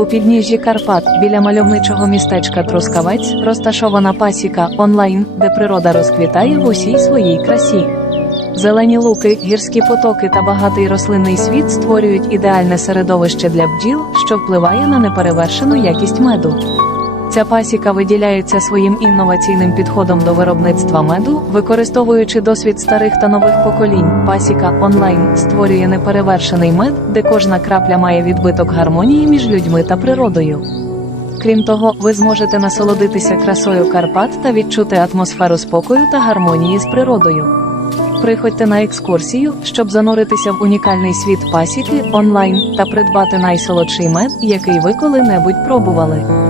У підніжжі Карпат біля мальовничого містечка Трускавець розташована пасіка онлайн, де природа розквітає в усій своїй красі. Зелені луки, гірські потоки та багатий рослинний світ створюють ідеальне середовище для бджіл, що впливає на неперевершену якість меду. Ця пасіка виділяється своїм інноваційним підходом до виробництва меду, використовуючи досвід старих та нових поколінь. Пасіка онлайн створює неперевершений мед, де кожна крапля має відбиток гармонії між людьми та природою. Крім того, ви зможете насолодитися красою Карпат та відчути атмосферу спокою та гармонії з природою. Приходьте на екскурсію, щоб зануритися в унікальний світ пасіки онлайн та придбати найсолодший мед, який ви коли-небудь пробували.